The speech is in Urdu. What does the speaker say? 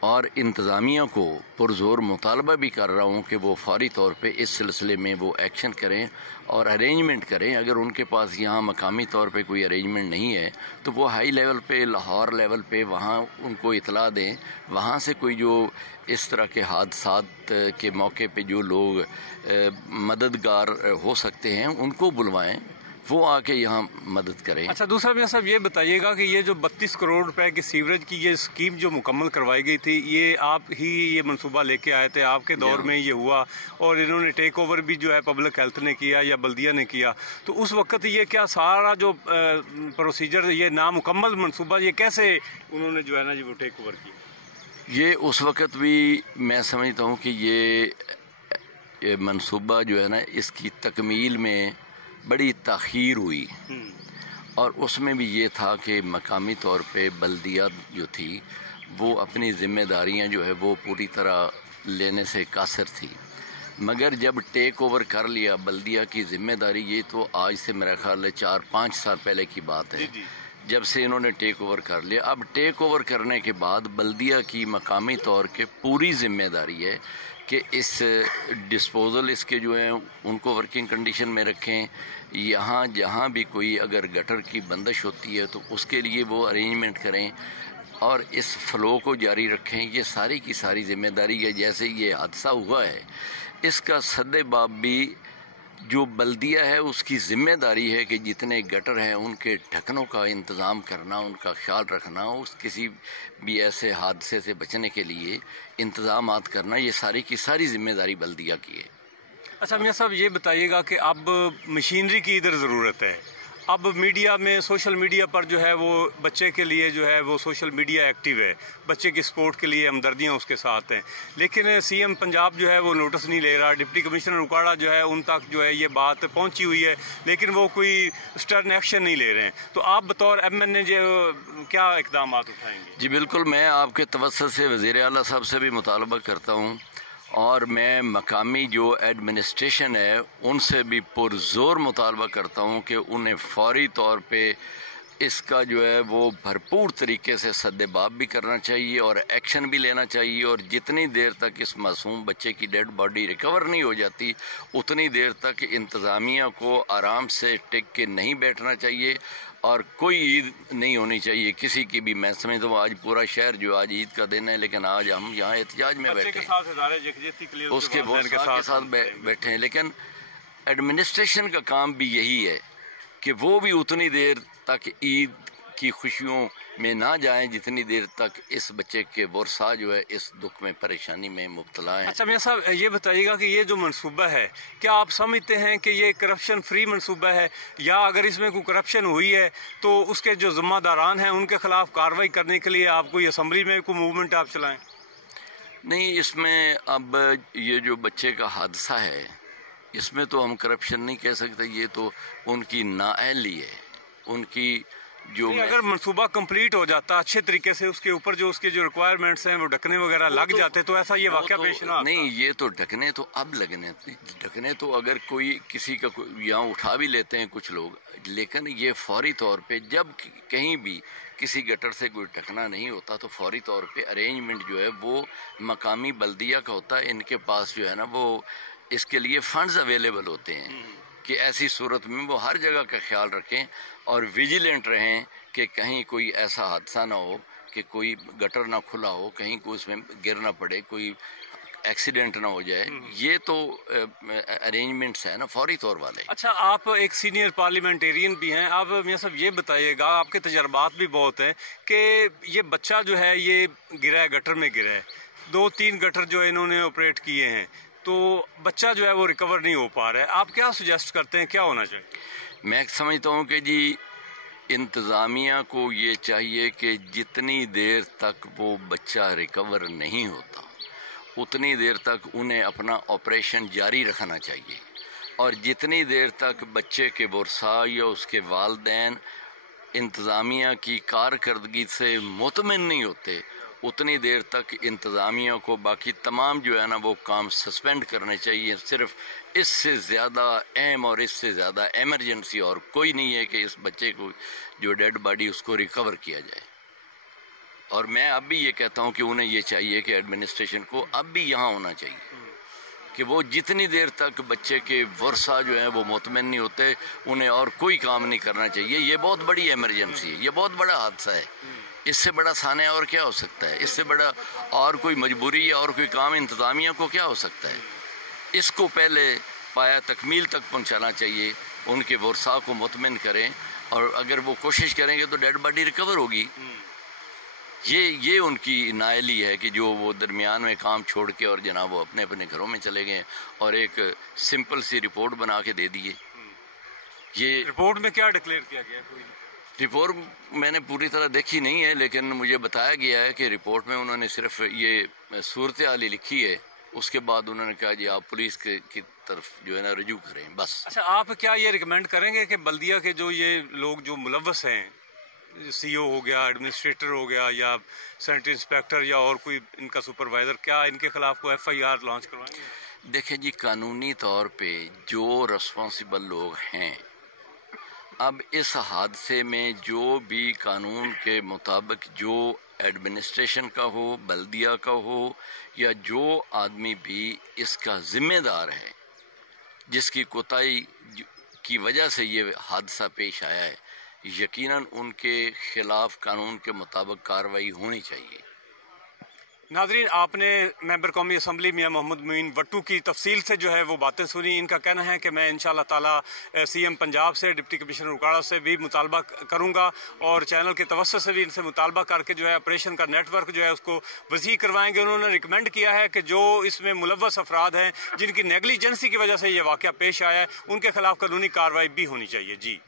اور انتظامیہ کو پرزور مطالبہ بھی کر رہا ہوں کہ وہ فوری طور پہ اس سلسلے میں وہ ایکشن کریں اور ارینجمنٹ کریں. اگر ان کے پاس یہاں مقامی طور پہ کوئی ارینجمنٹ نہیں ہے تو وہ ہائی لیول پہ، لاہور لیول پہ وہاں ان کو اطلاع دیں. وہاں سے کوئی جو اس طرح کے حادثات کے موقع پہ جو لوگ مددگار ہو سکتے ہیں ان کو بلوائیں، وہ آ کے یہاں مدد کریں. اچھا، دوسرا میاں صاحب یہ بتائیے گا کہ یہ جو 32 کروڑ روپے کی سیوریج کی یہ اسکیم جو مکمل کروائی گئی تھی، یہ آپ ہی یہ منصوبہ لے کے آئے تھے؟ آپ کے دور میں یہ ہوا اور انہوں نے ٹیک اوور بھی جو ہے پبلک ہیلتھ نے کیا یا بلدیہ نے کیا، تو اس وقت یہ کیا سارا جو پروسیجر یہ نامکمل منصوبہ یہ کیسے انہوں نے جو ہے نا جی وہ ٹیک اوور کیا؟ یہ اس وقت بھی میں سمجھتا ہوں کہ یہ منصوبہ جو ہے نا اس کی تکمیل میں بڑی تاخیر ہوئی، اور اس میں بھی یہ تھا کہ مقامی طور پہ بلدیہ جو تھی وہ اپنی ذمہ داریاں جو ہے وہ پوری طرح لینے سے قاصر تھی. مگر جب ٹیک اوور کر لیا بلدیہ کی ذمہ داری، یہ تو آج سے میرا خیال ہے 4-5 سال پہلے کی بات ہے جب سے انہوں نے ٹیک اوور کر لیا. اب ٹیک اوور کرنے کے بعد بلدیہ کی مقامی طور کے پوری ذمہ داری ہے کہ اس ڈسپوزل اس کے جو ہیں ان کو ورکنگ کنڈیشن میں رکھیں. یہاں جہاں بھی کوئی اگر گٹر کی بندش ہوتی ہے تو اس کے لیے وہ ارینجمنٹ کریں اور اس فلو کو جاری رکھیں. یہ ساری کی ساری ذمہ داری ہے. جیسے یہ حادثہ ہوا ہے اس کا سد باب بھی جو بلدیہ ہے اس کی ذمہ داری ہے کہ جتنے گٹر ہیں ان کے ڈھکنوں کا انتظام کرنا، ان کا خیال رکھنا، اس کسی بھی ایسے حادثے سے بچنے کے لیے انتظامات کرنا، یہ ساری کی ساری ذمہ داری بلدیہ کی ہے. اچھا میاں صاحب یہ بتائیے گا کہ اب مشینری کی ادھر ضرورت ہے. اب میڈیا میں، سوشل میڈیا پر جو ہے وہ بچے کے لیے جو ہے وہ سوشل میڈیا ایکٹیو ہے، بچے کی سپورٹ کے لیے ہمدردیاں اس کے ساتھ ہیں، لیکن سی ایم پنجاب جو ہے وہ نوٹس نہیں لے رہا. ڈپٹی کمشنر اکاڑا جو ہے ان تک جو ہے یہ بات پہنچی ہوئی ہے لیکن وہ کوئی سٹرن ایکشن نہیں لے رہے ہیں. تو آپ بطور ایم این اے جو کیا اقدامات اٹھائیں گے؟ جی بالکل، میں آپ کے توسط سے وزیر اعلیٰ صاحب سے بھی مطالبہ کرتا ہوں اور میں مقامی جو ایڈمنسٹریشن ہے ان سے بھی پرزور مطالبہ کرتا ہوں کہ انہیں فوری طور پہ اس کا جو ہے وہ بھرپور طریقے سے سد باب بھی کرنا چاہیے اور ایکشن بھی لینا چاہیے. اور جتنی دیر تک اس معصوم بچے کی ڈیڈ باڈی ریکور نہیں ہو جاتی اتنی دیر تک انتظامیہ کو آرام سے ٹک کے نہیں بیٹھنا چاہیے اور کوئی عید نہیں ہونی چاہیے کسی کی بھی. میں سمجھتا ہوں آج پورا شہر جو آج عید کا دن ہے لیکن آج ہم یہاں احتجاج میں بیٹھے ہیں، اس کے ساتھ بیٹھے ہیں، لیکن ایڈمنسٹریشن کا کام بھی یہی ہے کہ وہ بھی اتنی دیر تک عید کی خوشیوں میں نہ جائیں جتنی دیر تک اس بچے کے ورثاء جو ہے اس دکھ میں پریشانی میں مبتلا ہیں. اچھا میاں صاحب یہ بتائیے گا کہ یہ جو منصوبہ ہے کیا آپ سمجھتے ہیں کہ یہ کرپشن فری منصوبہ ہے، یا اگر اس میں کوئی کرپشن ہوئی ہے تو اس کے جو ذمہ داران ہیں ان کے خلاف کارروائی کرنے کے لیے آپ کوئی اسمبلی میں کوئی موومنٹ آپ چلائیں؟ نہیں، اس میں اب یہ جو بچے کا حادثہ ہے اس میں تو ہم کرپشن نہیں کہہ سکتے، یہ تو ان کی نااہلی ہے. ان کی جو اگر منصوبہ کمپلیٹ ہو جاتا اچھے طریقے سے، اس کے اوپر جو اس کے جو ریکوائرمنٹس ہیں وہ ڈھکنے وغیرہ لگ جاتے تو ایسا یہ واقعہ پیش نہ آتا. نہیں، یہ تو ڈھکنے تو اب لگنے ڈھکنے تو اگر کوئی کسی کا یہاں اٹھا بھی لیتے ہیں کچھ لوگ، لیکن یہ فوری طور پہ جب کہیں بھی کسی گٹر سے کوئی ڈھکنا نہیں ہوتا تو فوری طور پہ ارینجمنٹ جو ہے وہ مقامی بلدیہ کا ہوتا ہے. ان کے پاس جو ہے نا وہ اس کے لیے فنڈز اویلیبل ہوتے ہیں کہ ایسی صورت میں وہ ہر جگہ کا خیال رکھیں اور ویجیلنٹ رہیں کہ کہیں کوئی ایسا حادثہ نہ ہو کہ کوئی گٹر نہ کھلا ہو، کہیں کوئی اس میں گر نہ پڑے، کوئی ایکسیڈنٹ نہ ہو جائے. یہ تو ارینجمنٹس ہیں نا فوری طور والے. اچھا، آپ ایک سینئر پارلیمنٹیرین بھی ہیں، آپ میاں صاحب یہ بتائیے گا، آپ کے تجربات بھی بہت ہیں کہ یہ بچہ جو ہے یہ گرا ہے، گٹر میں گرا ہے، 2-3 گٹر جو انہوں نے آپریٹ کیے ہیں تو بچہ جو ہے وہ ریکور نہیں ہو پا رہا ہے. آپ کیا سجیسٹ کرتے ہیں کیا ہونا چاہیے؟ میں سمجھتا ہوں کہ جی انتظامیہ کو یہ چاہیے کہ جتنی دیر تک وہ بچہ ریکور نہیں ہوتا اتنی دیر تک انہیں اپنا آپریشن جاری رکھنا چاہیے، اور جتنی دیر تک بچے کے ورثاء یا اس کے والدین انتظامیہ کی کارکردگی سے مطمئن نہیں ہوتے اتنی دیر تک انتظامیہ کو باقی تمام جو ہے نا وہ کام سسپینڈ کرنے چاہیے. صرف اس سے زیادہ اہم اور اس سے زیادہ ایمرجنسی اور کوئی نہیں ہے کہ اس بچے کو جو ڈیڈ باڈی اس کو ریکور کیا جائے. اور میں اب بھی یہ کہتا ہوں کہ انہیں یہ چاہیے کہ ایڈمنسٹریشن کو اب بھی یہاں ہونا چاہیے کہ وہ جتنی دیر تک بچے کے ورثہ جو ہیں وہ مطمئن نہیں ہوتے انہیں اور کوئی کام نہیں کرنا چاہیے. یہ بہت بڑی ایمرجنسی ہے, یہ بہت بڑا حادثہ ہے. اس سے بڑا سانحہ اور کیا ہو سکتا ہے؟ اس سے بڑا اور کوئی مجبوری یا اور کوئی کام انتظامیہ کو کیا ہو سکتا ہے؟ اس کو پہلے پایا تکمیل تک پہنچانا چاہیے, ان کے ورثاء کو مطمئن کریں, اور اگر وہ کوشش کریں گے تو ڈیڈ باڈی ریکور ہوگی. یہ ان کی نااہلی ہے کہ جو وہ درمیان میں کام چھوڑ کے اور جناب وہ اپنے اپنے گھروں میں چلے گئے اور ایک سمپل سی رپورٹ بنا کے دے دیے. یہ رپورٹ میں کیا ڈکلیئر کیا گیا؟ کوئی رپورٹ میں نے پوری طرح دیکھی نہیں ہے, لیکن مجھے بتایا گیا ہے کہ رپورٹ میں انہوں نے صرف یہ صورتحال لکھی ہے. اس کے بعد انہوں نے کہا جی آپ پولیس کی طرف جو ہے نا رجوع کریں بس. اچھا, آپ کیا یہ ریکمینڈ کریں گے کہ بلدیہ کے جو یہ لوگ جو ملوث ہیں, سی او ہو گیا, ایڈمنسٹریٹر ہو گیا, یا سینٹری انسپیکٹر یا اور کوئی ان کا سپروائزر, کیا ان کے خلاف کوئی ایف آئی آر لانچ کروائیں گے؟ دیکھیں جی, قانونی طور پہ جو رسپانسیبل لوگ ہیں, اب اس حادثے میں جو بھی قانون کے مطابق جو ایڈمنسٹریشن کا ہو, بلدیہ کا ہو, یا جو آدمی بھی اس کا ذمہ دار ہے, جس کی کوتاہی کی وجہ سے یہ حادثہ پیش آیا ہے, یقیناً ان کے خلاف قانون کے مطابق کارروائی ہونی چاہیے. ناظرین, آپ نے ممبر قومی اسمبلی میاں محمد معین وٹو کی تفصیل سے جو ہے وہ باتیں سنی. ان کا کہنا ہے کہ میں انشاءاللہ تعالی سی ایم پنجاب سے, ڈپٹی کمشنر اکاڑا سے بھی مطالبہ کروں گا, اور چینل کے توسط سے بھی ان سے مطالبہ کر کے جو ہے آپریشن کا نیٹ ورک جو ہے اس کو وسیع کروائیں گے. انہوں نے ریکمینڈ کیا ہے کہ جو اس میں ملوث افراد ہیں, جن کی نیگلیجنسی کی وجہ سے یہ واقعہ پیش آیا ہے, ان کے خلاف قانونی کارروائی بھی ہونی چاہیے. جی.